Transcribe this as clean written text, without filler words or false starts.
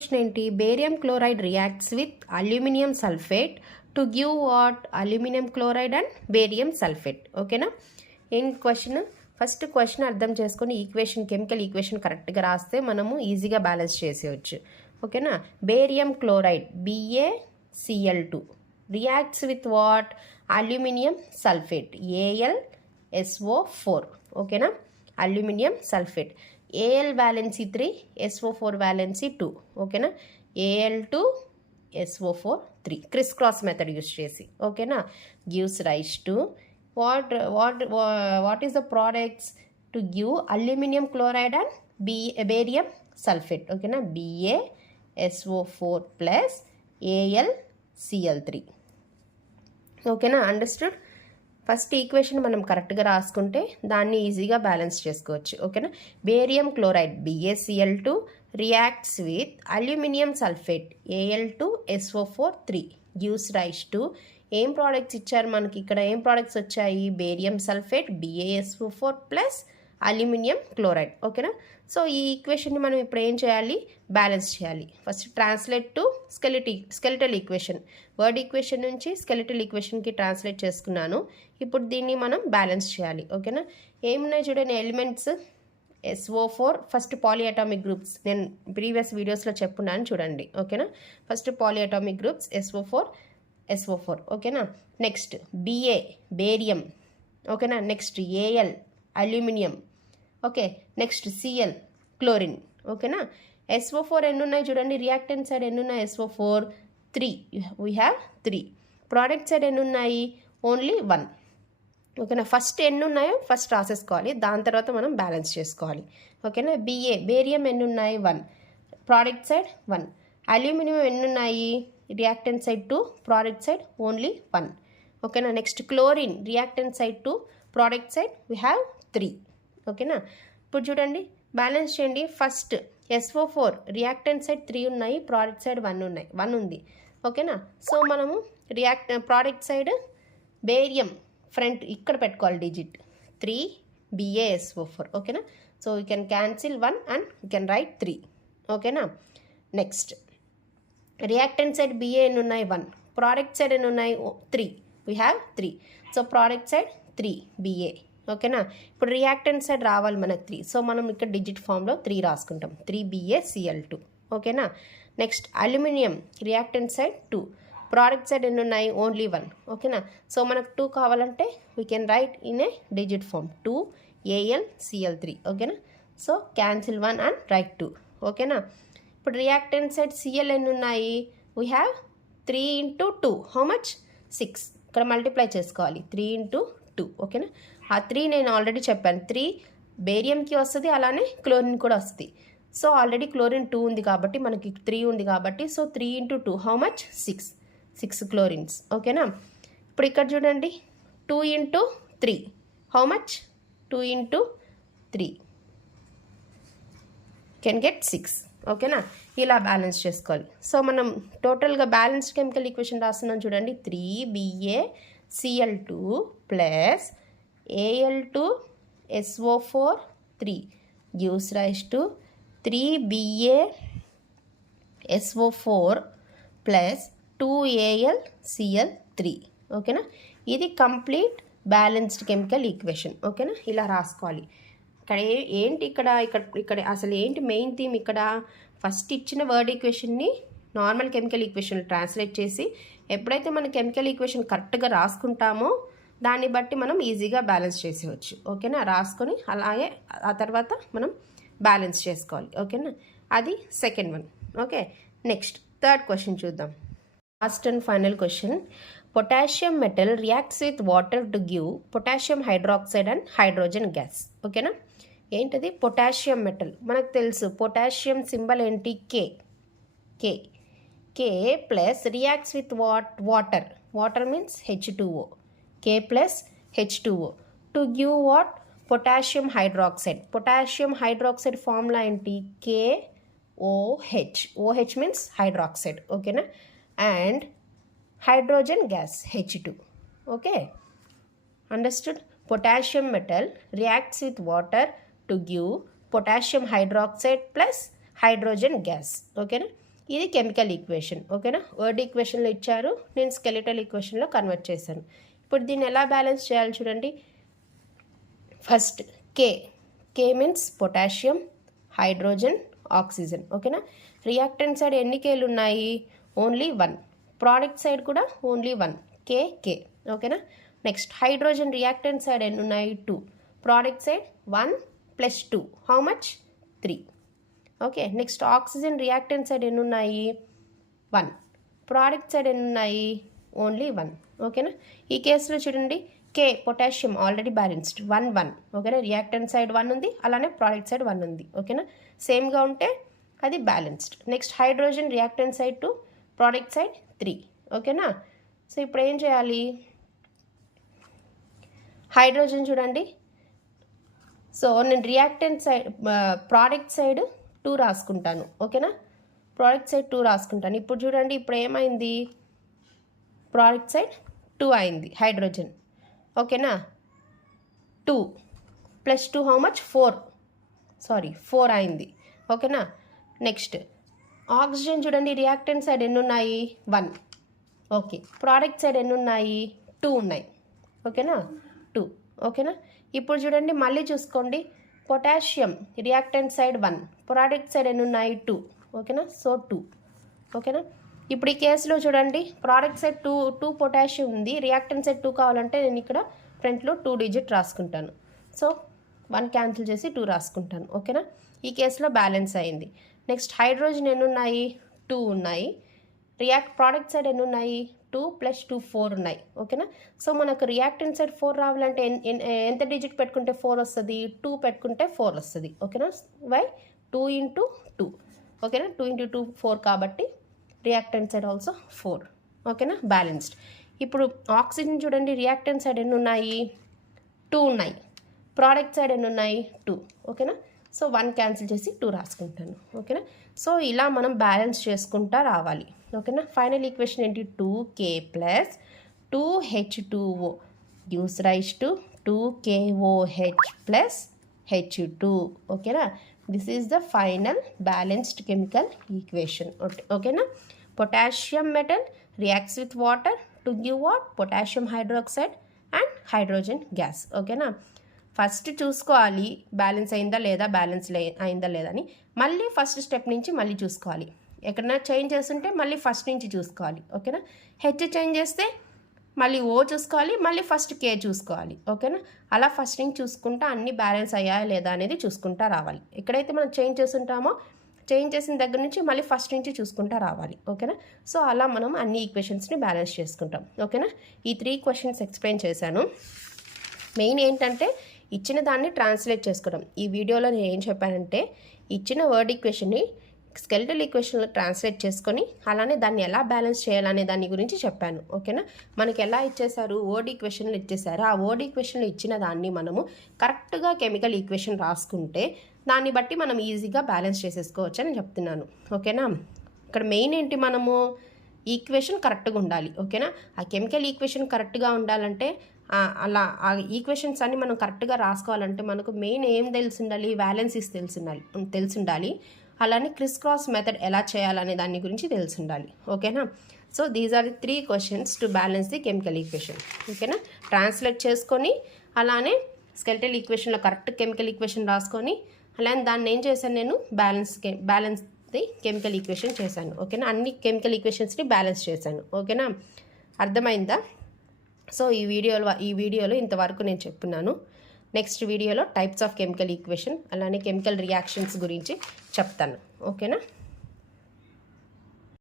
ఏంటి? Barium chloride reacts with aluminium sulphate to give what? Aluminium chloride and barium sulphate. ఓకేనా? ఏం question? First question అర్థం చేసుకొని equation, chemical equation కరెక్ట్గా రాస్తే మనము ఈజీగా బ్యాలెన్స్ చేసేయచ్చు. ఓకేనా? Barium chloride BaCl2 reacts with what? Aluminium sulphate AlSO4. ఓకేనా? Aluminium sulphate. Al valency 3, SO4 valency 2. ఓకేనా? Al2 SO4 3 criss cross method use చేసి. ఓకేనా? Gives rise to what is the products to give aluminum chloride and barium sulfate. ఓకేనా? BaSO4 plus AlCl3. ఓకేనా? Understood? First equation మనం కరెక్ట్గా రాసుకుంటే దాన్ని ఈజీగా బ్యాలెన్స్ చేసుకోవచ్చు. ఓకేనా? Barium chloride BaCl2 reacts with aluminium sulphate Al2SO4 3 gives rise to ఏం ప్రోడక్ట్స్ ఇచ్చారు మనకి? ఇక్కడ ఏం ప్రోడక్ట్స్ వచ్చాయి? Barium sulphate BaSO4 plus aluminium chloride. ఓకేనా? సో ఈ ఈక్వేషన్ని మనం ఇప్పుడు ఏం చేయాలి? బ్యాలెన్స్ చేయాలి. First translate to skeletal equation. Word equation నుంచి స్కెలిటల్ ఈక్వేషన్కి ట్రాన్స్లేట్ చేసుకున్నాను. ఇప్పుడు దీన్ని మనం బ్యాలెన్స్ చేయాలి. ఓకేనా? ఏమున్నాయి చూడండి elements. SO4 first polyatomic groups, నేను ప్రీవియస్ వీడియోస్లో చెప్పున్నాను చూడండి. ఓకేనా? First polyatomic groups SO4. ఓకేనా? Next barium. ఓకేనా? Next Al aluminium. Okay, next Cl chlorine. ఓకేనా? SO4 ఎన్ని ఉన్నాయి చూడండి, రియాక్టెంట్ సైడ్ ఎన్ని ఉన్నాయి? SO4 3, we have 3. Product side ఎన్ని ఉన్నాయి? ఓన్లీ 1. ఓకేనా? ఫస్ట్ ఎన్ని ఉన్నాయో ఫస్ట్ రాసేసుకోవాలి, దాని తర్వాత మనం బ్యాలెన్స్ చేసుకోవాలి. ఓకేనా? బేరియం ఎన్ని ఉన్నాయి? 1. Product side 1. అల్యూమినియం ఎన్ని ఉన్నాయి? Reactant side 2, product side only 1. ఓకేనా? Next chlorine reactant side 2, product side we have 3. ఓకేనా? ఇప్పుడు చూడండి, బ్యాలెన్స్ చేయండి. ఫస్ట్ SO4 రియాక్టెంట్ సైడ్ 3 ఉన్నాయి, ప్రోడక్ట్ సైడ్ 1 ఉంది. ఓకేనా? సో మనము ప్రోడక్ట్ సైడ్ బేరియం ఫ్రంట్ ఇక్కడ పెట్టుకోవాలి డిజిట్ 3 BaSO4. ఓకేనా? So you can cancel 1 and you can write 3. ఓకేనా? నెక్స్ట్ రియాక్టెంట్ సైడ్ BA ఎన్ని ఉన్నాయి? 1. ప్రోడక్ట్ సైడ్ ఎన్ని ఉన్నాయి? 3. We have 3. So product side 3 BA. ఓకేనా? ఇప్పుడు రియాక్టెంట్ సైడ్ రావాలి మనకు 3. సో మనం ఇక్కడ డిజిట్ ఫామ్లో 3 రాసుకుంటాం, 3 BaCl2. ఓకేనా? Next aluminium reactant side 2, product side ఎన్ని ఉన్నాయి? ఓన్లీ 1. ఓకేనా? సో మనకు 2 కావాలంటే we can write in a digit form 2 AlCl3. ఓకేనా? So cancel 1 and write 2. ఓకేనా? ఇప్పుడు రియాక్టెంట్ సైడ్ Cl ఎన్ని ఉన్నాయి? We have 3 × 2. How much? 6. ఇక్కడ మల్టిప్లై చేసుకోవాలి, 3 × 2. ఓకేనా? ఆ 3 నేను ఆల్రెడీ చెప్పాను, 3 బేరియంకి వస్తుంది, అలానే క్లోరిన్ కూడా వస్తుంది. సో ఆల్రెడీ క్లోరిన్ 2 ఉంది కాబట్టి మనకి 3 ఉంది కాబట్టి, సో 3 × 2 హౌ మచ్? 6 క్లోరిన్స్. ఓకేనా? ఇప్పుడు ఇక్కడ చూడండి, 2 × 3 హౌ మచ్? 2 × 3 can get 6. ఓకేనా? ఇలా బ్యాలెన్స్ చేసుకోవాలి. సో మనం టోటల్గా బ్యాలెన్స్డ్ కెమికల్ ఈక్వేషన్ రాస్తున్నాం చూడండి, 3 BaCl2 plus Al2SO4 3 gives rise to 3 BaSO4 plus 2 AlCl3. ఓకేనా? ఇది కంప్లీట్ బ్యాలెన్స్డ్ కెమికల్ ఈక్వేషన్. ఓకేనా? ఇలా రాసుకోవాలి. ఇక్కడ ఏంటి, ఇక్కడ అసలు ఏంటి మెయిన్ థీమ్? ఇక్కడ ఫస్ట్ ఇచ్చిన వర్డ్ ఈక్వేషన్ని నార్మల్ కెమికల్ ఈక్వేషన్ ట్రాన్స్లేట్ చేసి, ఎప్పుడైతే మన కెమికల్ ఈక్వేషన్ కరెక్ట్గా రాసుకుంటామో దాన్ని బట్టి మనం ఈజీగా బ్యాలెన్స్ చేసేవచ్చు. ఓకేనా? రాసుకొని అలాగే ఆ తర్వాత మనం బ్యాలెన్స్ చేసుకోవాలి. ఓకేనా? అది second one. Okay, next third question చూద్దాం. Last and final question. Potassium metal reacts with water to give potassium hydroxide and hydrogen gas. ఓకేనా? ఏంటది పొటాషియం మెటల్? మనకు తెలుసు పొటాషియం సింబల్ ఏంటి? K plus reacts with water means H2O. K plus H2O to give what? Potassium hydroxide. Potassium hydroxide formula ఏంటి? KOH. OH means hydroxide. Okay na? And hydrogen gas H2. Okay, understood? Potassium metal reacts with water to give potassium hydroxide plus hydrogen gas. Okay na? ఇది chemical equation. ఓకేనా, word ఈక్వేషన్లో ఇచ్చారు, నేను skeletal ఈక్వేషన్లో convert చేశాను. ఇప్పుడు దీన్ని ఎలా balance చేయాలి చూడండి. ఫస్ట్ కే మీన్స్ పొటాషియం, హైడ్రోజన్, ఆక్సిజన్. ఓకేనా, రియాక్టెంట్ సైడ్ ఎన్ని కేలు ఉన్నాయి? ఓన్లీ 1. ప్రోడక్ట్ సైడ్ కూడా ఓన్లీ 1, కే. ఓకేనా, నెక్స్ట్ హైడ్రోజన్ రియాక్టెంట్ సైడ్ ఎన్ని ఉన్నాయి? 2. Product side 1 + 2 how much? 3. Okay, next oxygen reactant side ఎన్ని ఉన్నాయి? 1. ప్రోడక్ట్ సైడ్ ఎన్ని ఉన్నాయి? ఓన్లీ 1. ఓకేనా, ఈ కేసులో చూడండి, కే పొటాషియం ఆల్రెడీ బ్యాలెన్స్డ్ 1. ఓకేనా, రియాక్టెంట్ సైడ్ 1 ఉంది, అలానే ప్రోడక్ట్ సైడ్ 1 ఉంది. ఓకేనా, సేమ్గా ఉంటే అది balanced. Next hydrogen reactant side 2, product side 3. ఓకేనా, సో ఇప్పుడు ఏం చేయాలి? హైడ్రోజన్ చూడండి, సో నేను రియాక్టెంట్ సైడ్ ప్రోడక్ట్ సైడ్ 2 రాసుకుంటాను. ఓకేనా, ప్రోడక్ట్ సైడ్ 2 రాసుకుంటాను. ఇప్పుడు చూడండి, ఇప్పుడు ఏమైంది? ప్రోడక్ట్ సైడ్ 2 అయింది హైడ్రోజన్. ఓకేనా, 2 + 2 హౌ మచ్? 4 అయింది. ఓకేనా, నెక్స్ట్ ఆక్సిజన్ చూడండి, రియాక్టెంట్ సైడ్ ఎన్ని ఉన్నాయి? 1. ఓకే, ప్రోడక్ట్ సైడ్ ఎన్ని ఉన్నాయి? 2 ఉన్నాయి. ఓకేనా, 2. ఓకేనా, ఇప్పుడు చూడండి, మళ్ళీ చూసుకోండి, potassium reactant side 1, product side ఎన్ని ఉన్నాయి? 2. ఓకేనా, సో 2. ఓకేనా, ఇప్పుడు ఈ కేసులో చూడండి, ప్రోడక్ట్ సైడ్ 2 పొటాషియం ఉంది, రియాక్టెంట్ సైడ్ 2 కావాలంటే నేను ఇక్కడ ఫ్రంట్లో 2 డిజిట్ రాసుకుంటాను. సో 1 క్యాన్సిల్ చేసి 2 రాసుకుంటాను. ఓకేనా, ఈ కేసులో బ్యాలెన్స్ అయింది. నెక్స్ట్ హైడ్రోజన్ ఎన్ని ఉన్నాయి? 2 ఉన్నాయి. ప్రోడక్ట్ సైడ్ ఎన్ని ఉన్నాయి? 2 + 2 4 ఉన్నాయి. ఓకేనా, సో మనకు రియాక్టెంట్ సైడ్ 4 రావాలంటే ఎంత డిజిట్ పెట్టుకుంటే 4 వస్తుంది? 2 పెట్టుకుంటే 4 వస్తుంది. ఓకేనా, 2 × 2. ఓకేనా, 2 × 2 4 కాబట్టి రియాక్టెంట్ సైడ్ ఆల్సో 4. ఓకేనా, బ్యాలెన్స్డ్. ఇప్పుడు ఆక్సిజన్ చూడండి, రియాక్టెంట్ సైడ్ ఎన్ని ఉన్నాయి? 2 ఉన్నాయి. ప్రోడక్ట్ సైడ్ ఎన్ని ఉన్నాయి? 2. ఓకేనా, సో 1 క్యాన్సిల్ చేసి 2 రాసుకుంటాను. ఓకేనా, సో ఇలా మనం బ్యాలెన్స్ చేసుకుంటా రావాలి. ఓకేనా, ఫైనల్ ఈక్వేషన్ ఏంటి? 2K + 2H2O gives rise to 2KOH + H2. ఓకేనా, this is the final balanced chemical equation. ఓకేనా, potassium metal reacts with water to give what? Potassium hydroxide and hydrogen gas. ఓకేనా, first చూసుకోవాలి balance అయిందా లేదా, అయిందా లేదా అని. మళ్ళీ ఫస్ట్ స్టెప్ నుంచి మళ్ళీ చూసుకోవాలి. ఎక్కడైనా చేంజ్ చేస్తుంటే మళ్ళీ ఫస్ట్ నుంచి చూసుకోవాలి. ఓకేనా, హెచ్ చేంజ్ చేస్తే మళ్ళీ ఓ చూసుకోవాలి, మళ్ళీ ఫస్ట్ కే చూసుకోవాలి. ఓకేనా, అలా ఫస్ట్ నుంచి చూసుకుంటా అన్ని బ్యాలెన్స్ అయ్యాయా లేదా అనేది చూసుకుంటా రావాలి. ఎక్కడైతే మనం చేంజ్ చేస్తుంటామో చేంజ్ చేసిన దగ్గర నుంచి మళ్ళీ ఫస్ట్ నుంచి చూసుకుంటా రావాలి. ఓకేనా, సో అలా మనం అన్ని ఈక్వేషన్స్ని బ్యాలెన్స్ చేసుకుంటాం. ఓకేనా, ఈ 3 క్వశ్చన్స్ ఎక్స్ప్లెయిన్ చేశాను. మెయిన్ ఏంటంటే ఇచ్చిన దాన్ని ట్రాన్స్లేట్ చేసుకోవడం. ఈ వీడియోలో నేను ఏం చెప్పానంటే, ఇచ్చిన వర్డ్ ఈక్వేషన్ని స్కెలిటల్ ఈక్వేషన్లో ట్రాన్స్లేట్ చేసుకొని అలానే దాన్ని ఎలా బ్యాలెన్స్ చేయాలనే దాని గురించి చెప్పాను. ఓకేనా, మనకి ఎలా ఇచ్చేసారు? వర్డ్ ఈక్వేషన్లు ఇచ్చేసారు. ఆ వర్డ్ ఈక్వేషన్లు ఇచ్చిన దాన్ని మనము కరెక్ట్గా కెమికల్ ఈక్వేషన్ రాసుకుంటే దాన్ని బట్టి మనం ఈజీగా బ్యాలెన్స్ చేసేసుకోవచ్చు అని చెప్తున్నాను. ఓకేనా, ఇక్కడ మెయిన్ ఏంటి? మనము ఈక్వేషన్ కరెక్ట్గా ఉండాలి. ఓకేనా, ఆ కెమికల్ ఈక్వేషన్ కరెక్ట్గా ఉండాలంటే అలా ఆ ఈక్వేషన్స్ అన్ని మనం కరెక్ట్గా రాసుకోవాలంటే మనకు మెయిన్ ఏం తెలిసి ఉండాలి? వ్యాలెన్సీస్ తెలిసి ఉండాలి. అలానే క్రిస్ క్రాస్ మెథడ్ ఎలా చేయాలనే దాని గురించి తెలిసి ఉండాలి. ఓకేనా, so these are the 3 questions to balance the chemical equation. ఓకేనా, ట్రాన్స్లేట్ చేసుకొని అలానే స్కెలిటల్ ఈక్వేషన్లో కరెక్ట్ కెమికల్ ఈక్వేషన్ రాసుకొని అలానే దాన్ని ఏం చేశాను? నేను బ్యాలెన్స్ ది కెమికల్ ఈక్వేషన్ చేశాను. ఓకేనా, అన్ని కెమికల్ ఈక్వేషన్స్ని బ్యాలెన్స్ చేశాను. ఓకేనా, అర్థమైందా? సో ఈ వీడియోలో ఇంతవరకు నేను చెప్తున్నాను. నెక్స్ట్ వీడియోలో టైప్స్ ఆఫ్ కెమికల్ ఈక్వేషన్ అలానే కెమికల్ రియాక్షన్స్ గురించి చెప్తాను. ఓకేనా.